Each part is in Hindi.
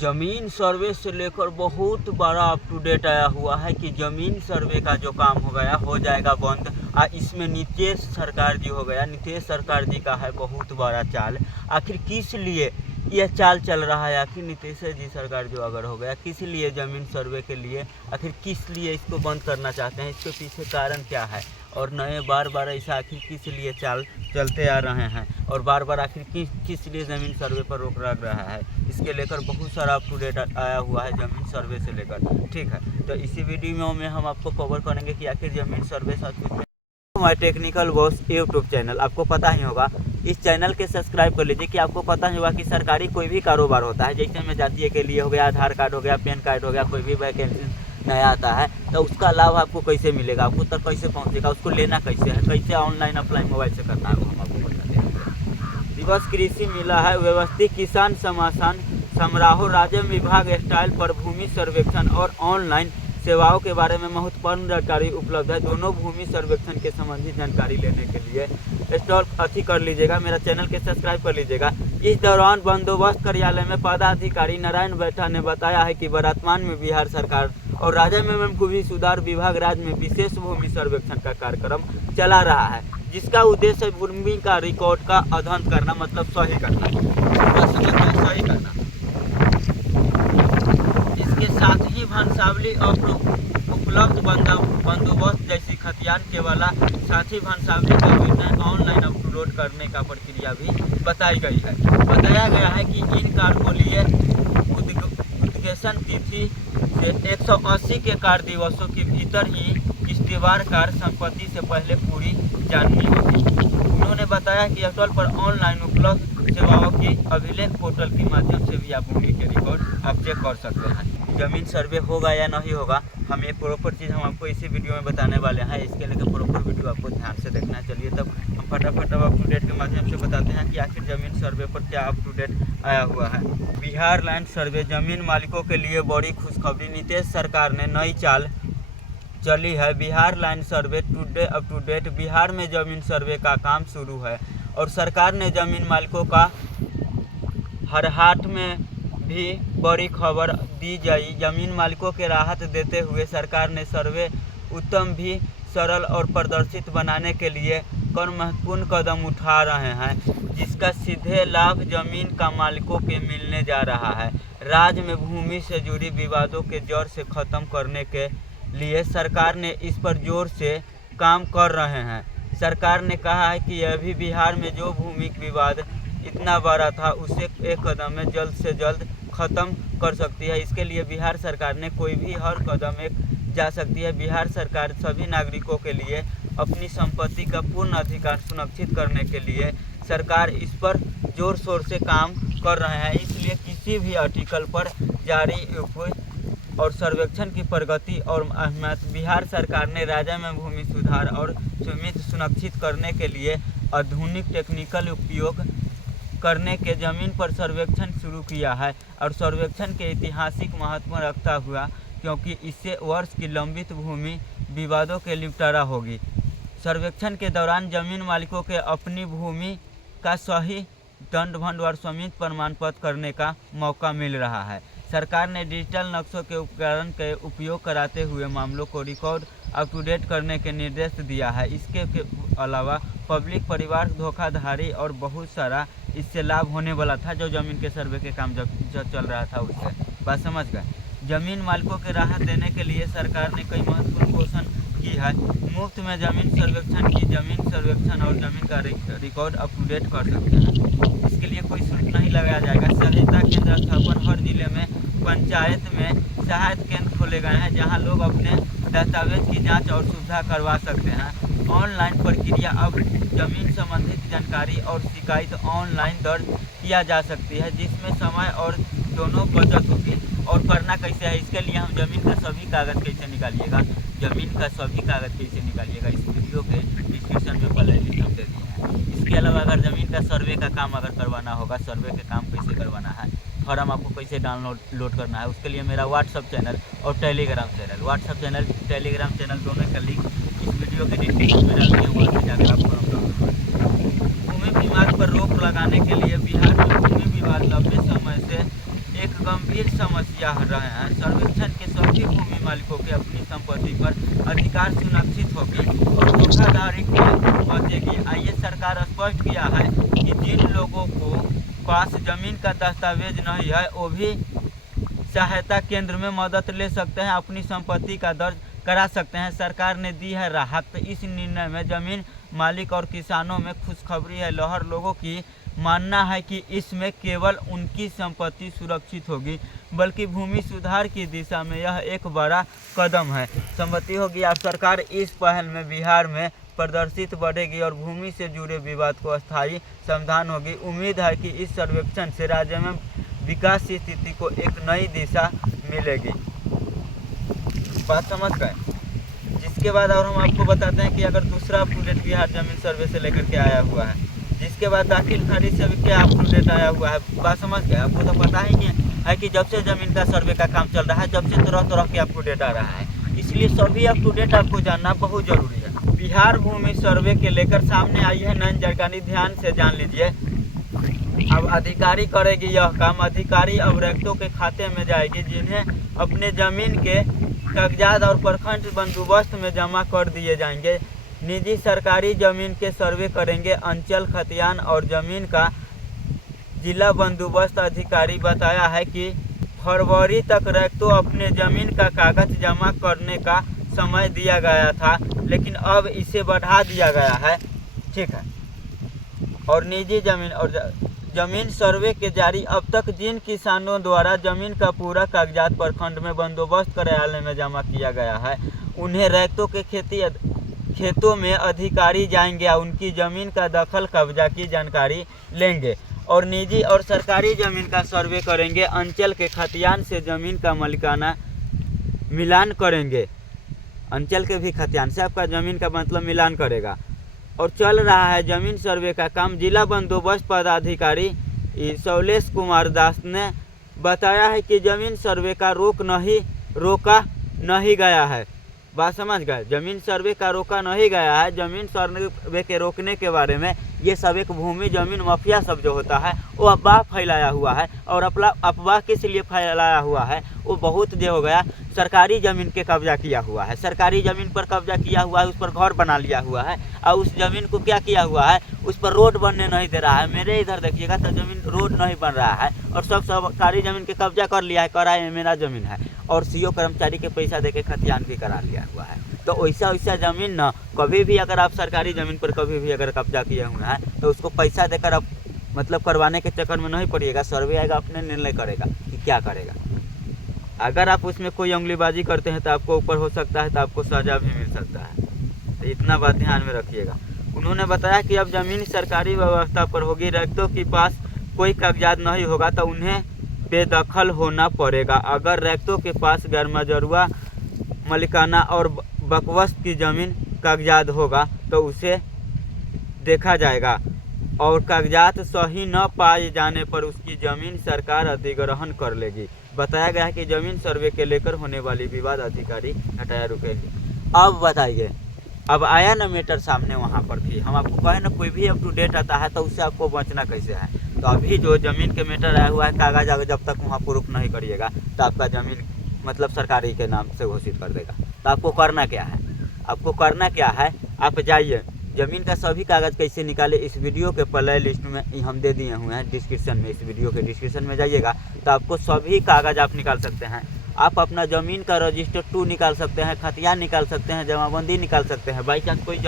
ज़मीन सर्वे से लेकर बहुत बड़ा अप टू डेट आया हुआ है कि ज़मीन सर्वे का जो काम हो जाएगा बंद। इसमें नीतीश सरकार जी हो गया, नीतीश सरकार जी का है बहुत बड़ा चाल। आखिर किस लिए यह चाल चल रहा है? आखिर नीतीश जी सरकार जो अगर हो गया, किस लिए ज़मीन सर्वे के लिए, आखिर किस लिए इसको बंद करना चाहते हैं? इसके पीछे कारण क्या है? और नए बार बार ऐसा आखिर किस लिए चाल चलते आ रहे हैं? और बार बार आखिर किस लिए ज़मीन सर्वे पर रोक लग रहा है? इसके लेकर बहुत सारा अप टू डेट आया हुआ है ज़मीन सर्वे से लेकर। ठीक है, तो इसी वीडियो में हम आपको कवर करेंगे कि आखिर ज़मीन survey my technical boss YouTube channel, आपको पता ही होगा, इस चैनल के सब्सक्राइब कर लीजिए कि आपको पता ही होगा कि सरकारी कोई भी कारोबार होता है, जैसे में जातीय के लिए हो गया, आधार कार्ड हो गया, पैन कार्ड हो गया, कोई भी वैकेंसी नया आता है तो उसका लाभ आपको कैसे मिलेगा, आपको तक कैसे पहुंचेगा, उसको लेना कैसे है, कैसे ऑनलाइन अप्लाई मोबाइल से करना है, वो हम आपको बताते हैं। दिवस कृषि मिला है व्यवस्थित किसान समाधान समारोह, राज्य विभाग स्टाइल पर भूमि सर्वेक्षण और ऑनलाइन सेवाओं के बारे में महत्वपूर्ण जानकारी उपलब्ध है। दोनों भूमि सर्वेक्षण के संबंधित जानकारी लेने के लिए स्टॉल अच्छी कर लीजिएगा, मेरा चैनल के सब्सक्राइब कर लीजिएगा। इस दौरान बंदोबस्त कार्यालय में पदाधिकारी नारायण बैठा ने बताया है कि वर्तमान में बिहार सरकार और राज्य में भूमि सुधार विभाग राज्य में विशेष भूमि सर्वेक्षण का कार्यक्रम चला रहा है, जिसका उद्देश्य भूमि का रिकॉर्ड का अध्ययन करना, मतलब सही करना, सही करना। इसके साथ ही वंशावली उपलब्ध बंदोबस्त जैसी खतियान के वाला साथ ही वंशावली का विवरण ऑनलाइन अपलोड करने का प्रक्रिया भी बताई गई है। बताया गया है कि इन कार्य को लिए उद्घोषण तिथि से 180 के कार्य दिवसों के भीतर ही किश्तवाड़ कार्य संपत्ति से पहले पूरी जाननी होगी। उन्होंने बताया कि अटल पर ऑनलाइन उपलब्ध सेवाओं की अभिलेख पोर्टल के माध्यम से भी आप भूमि के रिकॉर्ड आप चेक कर सकते हैं। ज़मीन सर्वे होगा या नहीं होगा, हम एक प्रॉपर चीज़ हम आपको इसी वीडियो में बताने वाले हैं। इसके लिए प्रॉपर वीडियो आपको ध्यान से देखना है। चलिए तब हम फटाफट अब अप टू डेट के माध्यम से बताते हैं कि आखिर ज़मीन सर्वे पर क्या अप टू डेट आया हुआ है। बिहार लैंड सर्वे ज़मीन मालिकों के लिए बड़ी खुशखबरी, नीतीश सरकार ने नई चाल चली है। Bihar land survey up to date, Bihar में ज़मीन सर्वे का काम शुरू है और सरकार ने ज़मीन मालिकों का हर हाट में भी बड़ी खबर दी गई। ज़मीन मालिकों के राहत देते हुए सरकार ने सर्वे उत्तम भी सरल और प्रदर्शित बनाने के लिए कई महत्वपूर्ण कदम उठा रहे हैं, जिसका सीधे लाभ ज़मीन का मालिकों के मिलने जा रहा है। राज्य में भूमि से जुड़ी विवादों के जड़ से ख़त्म करने के लिए सरकार ने इस पर जोर से काम कर रहे हैं। सरकार ने कहा है कि अभी बिहार में जो भूमि विवाद इतना बड़ा था उसे एक कदम में जल्द से जल्द ख़त्म कर सकती है। इसके लिए बिहार सरकार ने कोई भी हर कदम जा सकती है। बिहार सरकार सभी नागरिकों के लिए अपनी संपत्ति का पूर्ण अधिकार सुनिश्चित करने के लिए सरकार इस पर जोर शोर से काम कर रहे हैं। इसलिए किसी भी आर्टिकल पर जारी और सर्वेक्षण की प्रगति और अहमियत, बिहार सरकार ने राज्य में भूमि सुधार और सुनिश्चित करने के लिए आधुनिक टेक्निकल उपयोग करने के ज़मीन पर सर्वेक्षण शुरू किया है और सर्वेक्षण के ऐतिहासिक महत्व रखता हुआ, क्योंकि इससे वर्ष की लंबित भूमि विवादों के निपटारा होगी। सर्वेक्षण के दौरान ज़मीन मालिकों के अपनी भूमि का सही दंड और स्वामित्व प्रमाण पत्र करने का मौका मिल रहा है। सरकार ने डिजिटल नक्शों के उपकरण के उपयोग कराते हुए मामलों को रिकॉर्ड अप टू डेट करने के निर्देश दिया है। इसके अलावा पब्लिक परिवार धोखाधड़ी और बहुत सारा इससे लाभ होने वाला था, जो ज़मीन के सर्वे के काम जो चल रहा था उससे। बात समझ गए। ज़मीन मालिकों के राहत देने के लिए सरकार ने कई महत्वपूर्ण घोषणा की है। मुफ्त में ज़मीन सर्वेक्षण और ज़मीन का रिकॉर्ड अप टू डेट कर सकते हैं। इसके लिए कोई शुल्क नहीं लगाया जाएगा। सहायता केंद्र स्थापन, हर जिले में पंचायत में सहायता केंद्र खोले गए हैं, जहां लोग अपने दस्तावेज की जांच और सुविधा करवा सकते हैं। ऑनलाइन प्रक्रिया, अब ज़मीन संबंधित जानकारी और शिकायत ऑनलाइन दर्ज किया जा सकती है, जिसमें समय और दोनों बचत होगी। और करना कैसे है, इसके लिए हम ज़मीन का सभी कागज़ कैसे निकालिएगा, ज़मीन का सभी कागज़ कैसे निकालिएगा, इस वीडियो के डिस्क्रिप्शन में पहले लिंक दे दिया है। इसके अलावा अगर ज़मीन का सर्वे का काम अगर करवाना होगा, सर्वे के काम कैसे करवाना है, फॉर्म आपको कैसे डाउनलोड करना है, उसके लिए मेरा व्हाट्सअप चैनल और टेलीग्राम चैनल दोनों का लिंक इस वीडियो के डिस्क्रिप्शन में डाल दिया, वहाँ से जाकर आप फॉर्म डाउनलोड कर। भूमि विवाद पर रोक लगाने के लिए बिहार में भूमि विवाद लंबे समय से एक गंभीर समस्या रहे हैं। सर्वेक्षण के सभी भूमि मालिकों के अपनी संपत्ति पर अधिकार सुनिश्चित होगी और धोखाधड़ी बचेगी। आइए, सरकार स्पष्ट किया है कि जिन लोगों को पास जमीन का दस्तावेज नहीं है वो भी सहायता केंद्र में मदद ले सकते हैं, अपनी संपत्ति का दर्ज करा सकते हैं। सरकार ने दी है राहत। इस निर्णय में जमीन मालिक और किसानों में खुशखबरी है। लाहौर लोगों की मानना है कि इसमें केवल उनकी संपत्ति सुरक्षित होगी, बल्कि भूमि सुधार की दिशा में यह एक बड़ा कदम है। संपत्ति होगी। अब सरकार इस पहल में बिहार में प्रदर्शित बढ़ेगी और भूमि से जुड़े विवाद को स्थायी समाधान होगी। उम्मीद है कि इस सर्वेक्षण से राज्य में विकास की स्थिति को एक नई दिशा मिलेगी। बात समझ गए। जिसके बाद और हम आपको बताते हैं कि अगर दूसरा अप टू डेट बिहार जमीन सर्वे से लेकर के आया हुआ है, जिसके बाद दाखिल खारिज से भी क्या अप टू डेट आया हुआ है। बात समझ गए। आपको तो पता ही नहीं है कि जब से जमीन का सर्वे का काम चल रहा है, जब से तरह तरह के अप टू डेट आ रहा है, इसलिए सभी अप टू डेट आपको जानना बहुत जरूरी है। बिहार भूमि सर्वे के लेकर सामने आई है नई जानकारी, ध्यान से जान लीजिए। अब अधिकारी करेगी यह काम। अधिकारी अब रैक्टों के खाते में जाएगी, जिन्हें अपने जमीन के कागजात और प्रखंड बंदोबस्त में जमा कर दिए जाएंगे। निजी सरकारी जमीन के सर्वे करेंगे अंचल, खतियान और जमीन का जिला बंदोबस्त अधिकारी। बताया है कि फरवरी तक रैक्टो अपने जमीन का कागज जमा करने का समय दिया गया था, लेकिन अब इसे बढ़ा दिया गया है। ठीक है। और निजी जमीन और जमीन सर्वे के जारी। अब तक जिन किसानों द्वारा जमीन का पूरा कागजात प्रखंड में बंदोबस्त कार्यालय में जमा किया गया है, उन्हें रैक्टों के खेतों में अधिकारी जाएंगे और उनकी जमीन का दखल कब्जा की जानकारी लेंगे। और निजी और सरकारी जमीन का सर्वे करेंगे। अंचल के खतियान से जमीन का मालिकाना मिलान करेंगे। अंचल के भी खतियान से आपका जमीन का मतलब मिलान करेगा। और चल रहा है जमीन सर्वे का काम। जिला बंदोबस्त पदाधिकारी शैलेश कुमार दास ने बताया है कि जमीन सर्वे का रोका नहीं गया है। बात समझ गए। जमीन सर्वे का रोका नहीं गया है। जमीन सर्वे के रोकने के बारे में ये सब एक भूमि जमीन माफिया सब जो होता है वो अफवाह फैलाया हुआ है। और अफवाह किस लिए फैलाया हुआ है, वो बहुत देर हो गया। सरकारी ज़मीन के कब्जा किया हुआ है, सरकारी ज़मीन पर कब्जा किया हुआ है, उस पर घर बना लिया हुआ है और उस ज़मीन को क्या किया हुआ है, उस पर रोड बनने नहीं दे रहा है। मेरे इधर देखिएगा तो ज़मीन रोड नहीं बन रहा है और सब सरकारी ज़मीन के कब्जा कर लिया है, करा है मेरा ज़मीन है। और सीओ कर्मचारी के पैसा दे के खतियान भी करा लिया हुआ है। तो वैसा ज़मीन ना कभी भी अगर आप सरकारी ज़मीन पर कभी भी अगर कब्जा किए हुए हैं तो उसको पैसा देकर आप मतलब करवाने के चक्कर में नहीं पड़िएगा। सर्वे आएगा अपने निर्णय करेगा कि क्या करेगा। अगर आप उसमें कोई उंगलीबाजी करते हैं तो आपको ऊपर हो सकता है, तो आपको सजा भी मिल सकता है। तो इतना बात ध्यान में रखिएगा। उन्होंने बताया कि अब ज़मीन सरकारी व्यवस्था पर होगी। रैक्टों के पास कोई कागजात नहीं होगा तो उन्हें बेदखल होना पड़ेगा। अगर रैक्टों के पास गैरमजरूआ मालिकाना और बकवस्त की ज़मीन कागजात होगा तो उसे देखा जाएगा और कागजात सही न पाए जाने पर उसकी ज़मीन सरकार अधिग्रहण कर लेगी। बताया गया है कि ज़मीन सर्वे के लेकर होने वाली विवाद अधिकारी हटाया रुकेगी। अब बताइए, अब आया ना मैटर सामने, वहाँ पर भी हम आपको कहें ना कोई भी अप टू डेट आता है तो उससे आपको बचना कैसे है। तो अभी जो ज़मीन के मैटर आया हुआ है, कागज अगर जब तक वहाँ प्रूफ नहीं करिएगा तो आपका ज़मीन मतलब सरकारी के नाम से घोषित कर देगा। तो आपको करना क्या है, आपको करना क्या है, आप जाइए ज़मीन का सभी कागज़ कैसे निकाले इस वीडियो के प्ले लिस्ट में हम दे दिए हुए हैं डिस्क्रिप्शन में। इस वीडियो के डिस्क्रिप्शन में जाइएगा तो आपको सभी कागज़ आप निकाल सकते हैं। आप अपना ज़मीन का रजिस्टर 2 निकाल सकते हैं, खतियान निकाल सकते हैं, जमाबंदी निकाल सकते हैं। बाई चांस कोई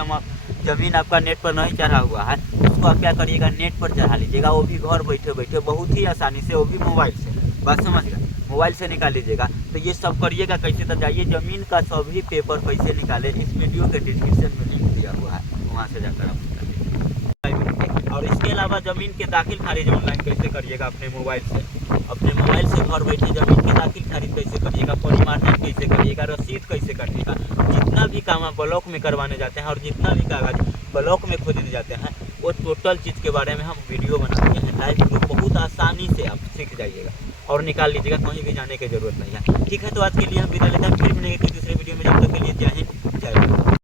ज़मीन आपका नेट पर नहीं चढ़ा हुआ है, उसको आप क्या करिएगा, नेट पर चढ़ा लीजिएगा। वो भी घर बैठे बैठे बहुत ही आसानी से, वो भी मोबाइल से। बात समझ गए, मोबाइल से निकाल लीजिएगा। तो ये सब करिएगा कैसे, तो जाइए ज़मीन का सभी पेपर कैसे निकाले इस वीडियो के डिस्क्रिप्शन में लिंक दिया हुआ है, वहाँ से जाकर आप निकालिए। और इसके अलावा ज़मीन के दाखिल खारिज ऑनलाइन कैसे करिएगा अपने मोबाइल से घर बैठे ज़मीन के दाखिल खारिज कैसे करिएगा, परिमार्जन कैसे करिएगा, रसीद कैसे करिएगा। जितना भी काम आप ब्लॉक में करवाने जाते हैं और जितना भी कागज़ ब्लॉक में खोदने जाते हैं वो टोटल चीज़ के बारे में हम वीडियो बनाते हैं लाइव। तो बहुत आसानी से आप सीख जाइएगा और निकाल लीजिएगा, कहीं भी जाने की जरूरत नहीं है। ठीक है, तो आज के लिए हम विदा लेते हैं, फिर मिलेंगे किसी दूसरे वीडियो में। जब तक के लिए जय हिंद, जय भारत।